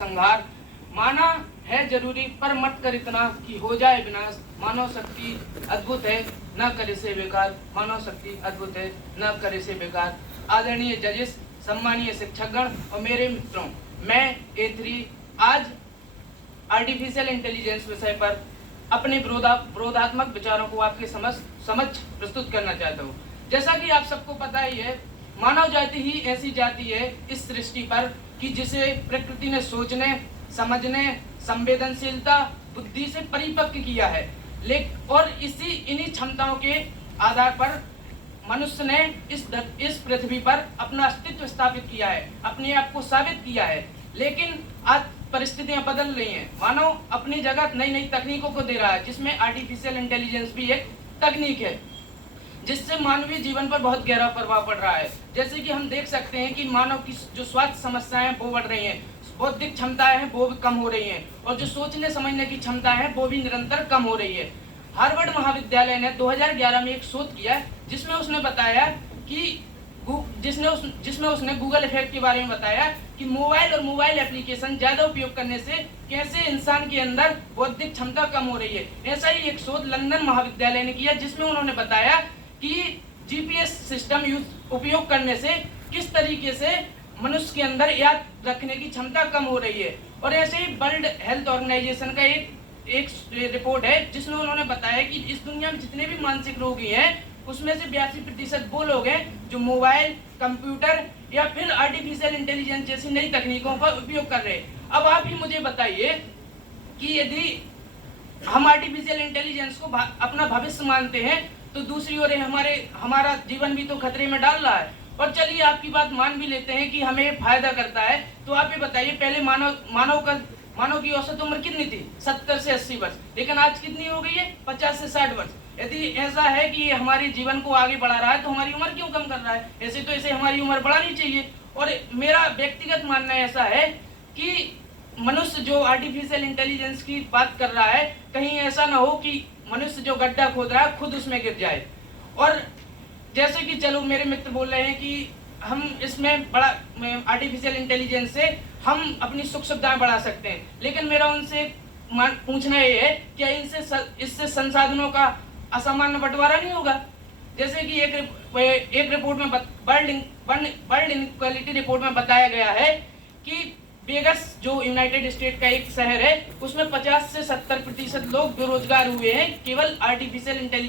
संहार माना है जरूरी पर मत कर इतना कि हो जाए विनाश। मानव शक्ति अद्भुत है न करे से बेकार। मानव शक्ति अद्भुत है न करे से बेकार। आदरणीय जजेस, सम्मानीय शिक्षकगण और मेरे मित्रों, मैं A3 आज आर्टिफिशियल इंटेलिजेंस विषय पर अपने विरोधात्मक विचारों को आपके समक्ष प्रस्तुत करना चाहता हूँ। जैसा कि आप सबको पता ही है, मानव जाति ही ऐसी जाति है इस सृष्टि पर कि जिसे प्रकृति ने सोचने, समझने, संवेदनशीलता, बुद्धि से परिपक्व किया है। और इन्हीं क्षमताओं के आधार पर मनुष्य ने इस पृथ्वी पर अपना अस्तित्व स्थापित किया है, अपने आप को साबित किया है। लेकिन आज परिस्थितियां बदल रही हैं। मानव अपनी जगह नई नई तकनीकों को दे रहा है, जिसमें आर्टिफिशियल इंटेलिजेंस भी एक तकनीक है, जिससे मानवीय जीवन पर बहुत गहरा प्रभाव पड़ रहा है। जैसे कि हम देख सकते हैं कि मानव की जो स्वास्थ्य समस्याएं हैं वो बढ़ रही हैं, बौद्धिक क्षमताएं हैं वो भी कम हो रही हैं, और जो सोचने समझने की क्षमताएं हैं वो भी निरंतर कम हो रही है। हार्वर्ड महाविद्यालय ने 2011 में एक शोध किया जिसमें उसने बताया कि जिसमें उसने गूगल इफेक्ट के बारे में बताया कि मोबाइल और मोबाइल एप्लीकेशन ज्यादा उपयोग करने से कैसे इंसान के अंदर बौद्धिक क्षमता कम हो रही है। ऐसा ही एक शोध लंदन महाविद्यालय ने किया जिसमें उन्होंने बताया कि जीपीएस सिस्टम उपयोग करने से किस तरीके से मनुष्य के अंदर याद रखने की क्षमता कम हो रही है। और ऐसे ही वर्ल्ड हेल्थ ऑर्गेनाइजेशन का एक रिपोर्ट है जिसमें उन्होंने बताया कि इस दुनिया में जितने भी मानसिक रोगी हैं उसमें से 82% वो लोग हैं जो मोबाइल, कंप्यूटर या फिर आर्टिफिशियल इंटेलिजेंस जैसी नई तकनीकों का उपयोग कर रहे हैं। अब आप ही मुझे बताइए कि यदि हम आर्टिफिशियल इंटेलिजेंस को अपना भविष्य मानते हैं तो दूसरी ओर हमारा जीवन भी तो खतरे में डाल रहा है। और चलिए आपकी बात मान भी लेते हैं कि हमें फायदा करता है, तो आप ये बताइए पहले मानव की औसत उम्र कितनी थी? 70 से 80 वर्ष, लेकिन आज कितनी हो गई है? 50 से 60 वर्ष। यदि ऐसा है कि ये हमारे जीवन को आगे बढ़ा रहा है तो हमारी उम्र क्यों कम कर रहा है? ऐसे तो इसे हमारी उम्र बढ़ानी चाहिए। और मेरा व्यक्तिगत मानना ऐसा है कि मनुष्य जो आर्टिफिशियल इंटेलिजेंस की बात कर रहा है, कहीं ऐसा ना हो कि मनुष्य जो गड्ढा खोद रहा है खुद उसमें गिर जाए। और जैसे कि चलो मेरे मित्र बोल रहे हैं कि हम इसमें बड़ा आर्टिफिशियल इंटेलिजेंस से हम अपनी सुख सुविधाएं बढ़ा सकते हैं, लेकिन मेरा उनसे पूछना ये है क्या इससे संसाधनों का असामान्य बंटवारा नहीं होगा? जैसे कि एक रिपोर्ट में वर्ल्ड इनइक्वालिटी रिपोर्ट में बताया गया है कि वेगस जो यूनाइटेड स्टेट का एक शहर है उसमें 50 से 70% लोग बेरोजगार हुए हैं केवल आर्टिफिशियल इंटेलिजेंस